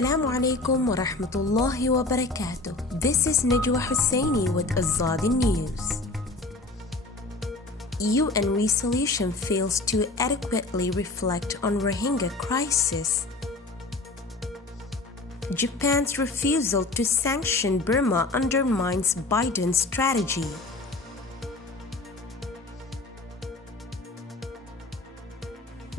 Assalamu alaikum wa rahmatullahi wa barakatuh. This is Najwa Husseini with Azadi News. UN resolution fails to adequately reflect on Rohingya crisis. Japan's refusal to sanction Burma undermines Biden's strategy.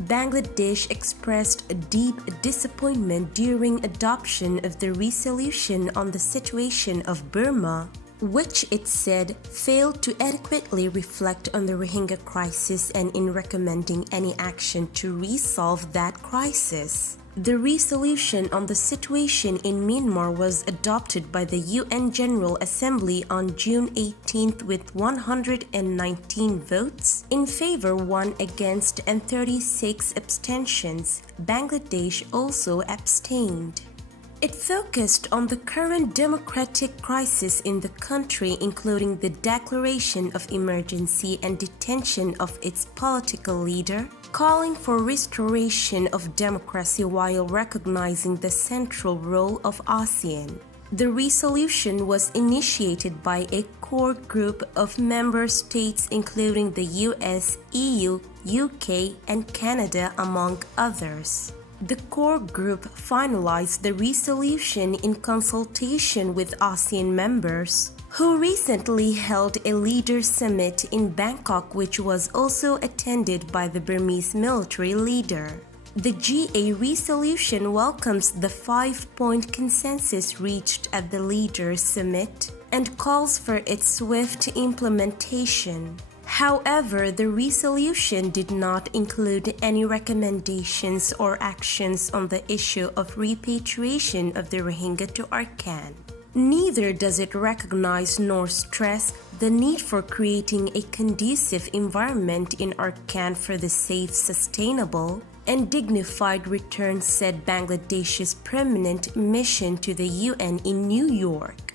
Bangladesh expressed a deep disappointment during adoption of the resolution on the situation of Burma, which it said failed to adequately reflect on the Rohingya crisis and in recommending any action to resolve that crisis. The resolution on the situation in Myanmar was adopted by the UN General Assembly on June 18th with 119 votes in favor, 1 against, and 36 abstentions. Bangladesh also abstained. It focused on the current democratic crisis in the country, including the declaration of emergency and detention of its political leader, calling for restoration of democracy while recognizing the central role of ASEAN. The resolution was initiated by a core group of member states including the US, EU, UK, and Canada, among others. The core group finalized the resolution in consultation with ASEAN members, who recently held a leaders' summit in Bangkok, which was also attended by the Burmese military leader. The GA resolution welcomes the 5-point consensus reached at the leaders' summit and calls for its swift implementation. However, the resolution did not include any recommendations or actions on the issue of repatriation of the Rohingya to Arakan. Neither does it recognize nor stress the need for creating a conducive environment in Arakan for the safe, sustainable, and dignified return, said Bangladesh's permanent mission to the UN in New York.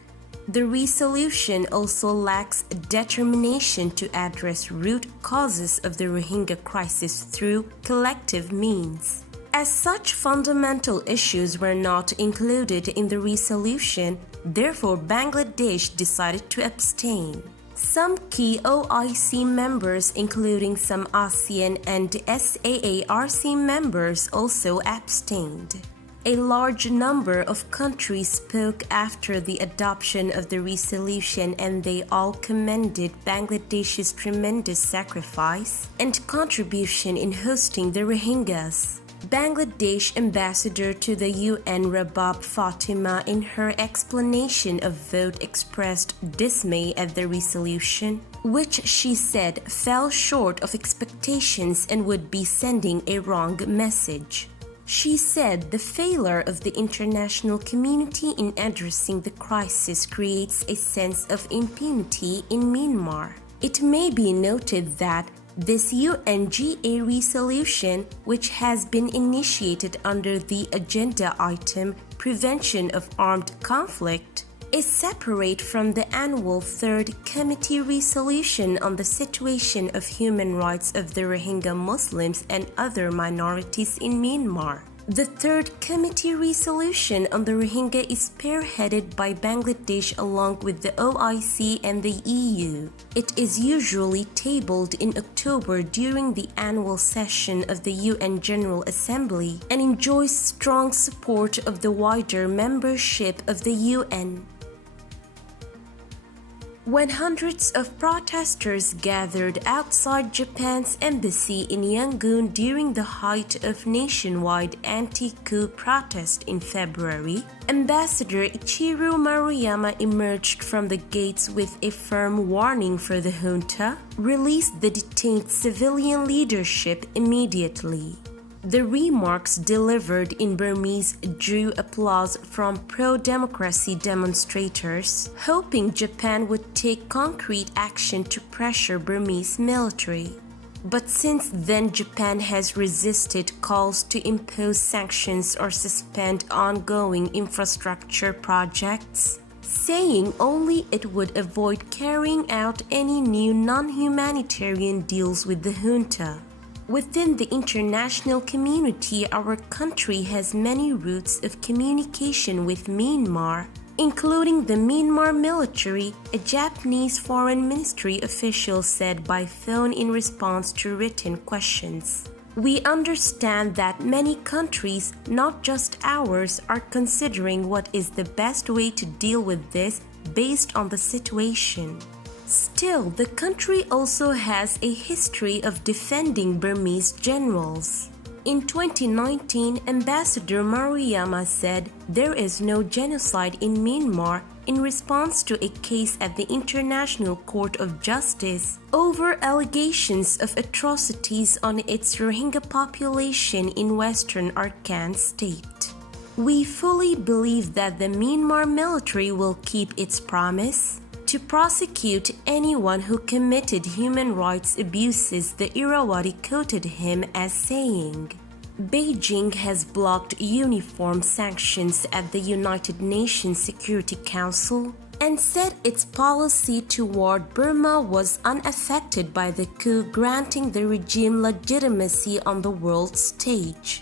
The resolution also lacks determination to address root causes of the Rohingya crisis through collective means. As such, fundamental issues were not included in the resolution, therefore Bangladesh decided to abstain. Some key OIC members, including some ASEAN and SAARC members, also abstained. A large number of countries spoke after the adoption of the resolution, and they all commended Bangladesh's tremendous sacrifice and contribution in hosting the Rohingyas. Bangladesh ambassador to the UN Rabab Fatima, in her explanation of vote, expressed dismay at the resolution, which she said fell short of expectations and would be sending a wrong message. She said the failure of the international community in addressing the crisis creates a sense of impunity in Myanmar. It may be noted that this UNGA resolution, which has been initiated under the agenda item Prevention of Armed Conflict, is separate from the annual Third Committee resolution on the situation of human rights of the Rohingya Muslims and other minorities in Myanmar. The Third Committee resolution on the Rohingya is spearheaded by Bangladesh along with the OIC and the EU. It is usually tabled in October during the annual session of the UN General Assembly and enjoys strong support of the wider membership of the UN. When hundreds of protesters gathered outside Japan's embassy in Yangon during the height of nationwide anti-coup protest in February, Ambassador Ichiro Maruyama emerged from the gates with a firm warning for the junta: release the detained civilian leadership immediately. The remarks delivered in Burmese drew applause from pro-democracy demonstrators, hoping Japan would take concrete action to pressure Burmese military. But since then, Japan has resisted calls to impose sanctions or suspend ongoing infrastructure projects, saying only it would avoid carrying out any new non-humanitarian deals with the junta. Within the international community, our country has many routes of communication with Myanmar, including the Myanmar military, a Japanese foreign ministry official said by phone in response to written questions. We understand that many countries, not just ours, are considering what is the best way to deal with this based on the situation. Still, the country also has a history of defending Burmese generals. In 2019, Ambassador Maruyama said there is no genocide in Myanmar in response to a case at the International Court of Justice over allegations of atrocities on its Rohingya population in western Arakan state. We fully believe that the Myanmar military will keep its promise to prosecute anyone who committed human rights abuses, the Irrawaddy quoted him as saying. Beijing has blocked uniform sanctions at the United Nations Security Council and said its policy toward Burma was unaffected by the coup, granting the regime legitimacy on the world stage.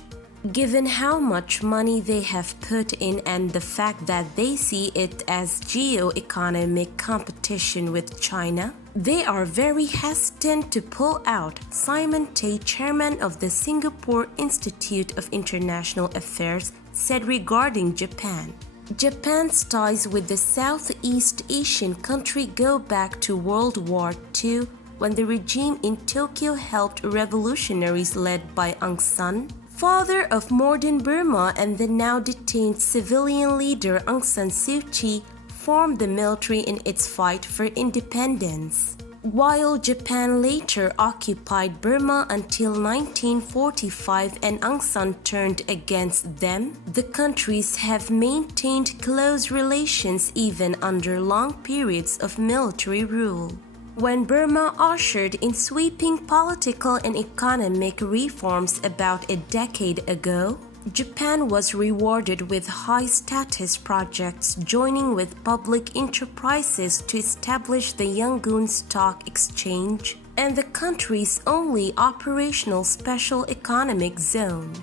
Given how much money they have put in and the fact that they see it as geo-economic competition with China, they are very hesitant to pull out, Simon Tay, chairman of the Singapore Institute of International Affairs, said regarding Japan. Japan's ties with the Southeast Asian country go back to World War II, when the regime in Tokyo helped revolutionaries led by Aung San, father of modern Burma, and the now detained civilian leader Aung San Suu Kyi, formed the military in its fight for independence. While Japan later occupied Burma until 1945 and Aung San turned against them, the countries have maintained close relations even under long periods of military rule. When Burma ushered in sweeping political and economic reforms about a decade ago, Japan was rewarded with high-status projects, joining with public enterprises to establish the Yangon Stock Exchange and the country's only operational special economic zone.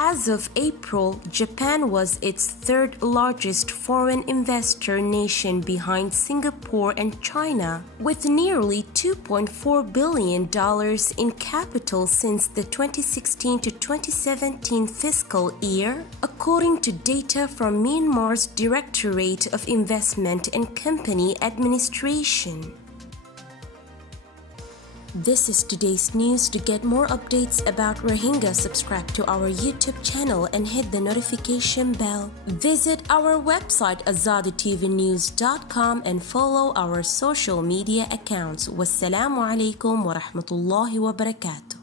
As of April, Japan was its third largest foreign investor nation behind Singapore and China, with nearly $2.4 billion in capital since the 2016 to 2017 fiscal year, according to data from Myanmar's Directorate of Investment and Company Administration. This is today's news. To get more updates about Rohingya, subscribe to our YouTube channel and hit the notification bell. Visit our website azaditvnews.com and follow our social media accounts. Wassalamu alaikum wa rahmatullahi wa barakatuh.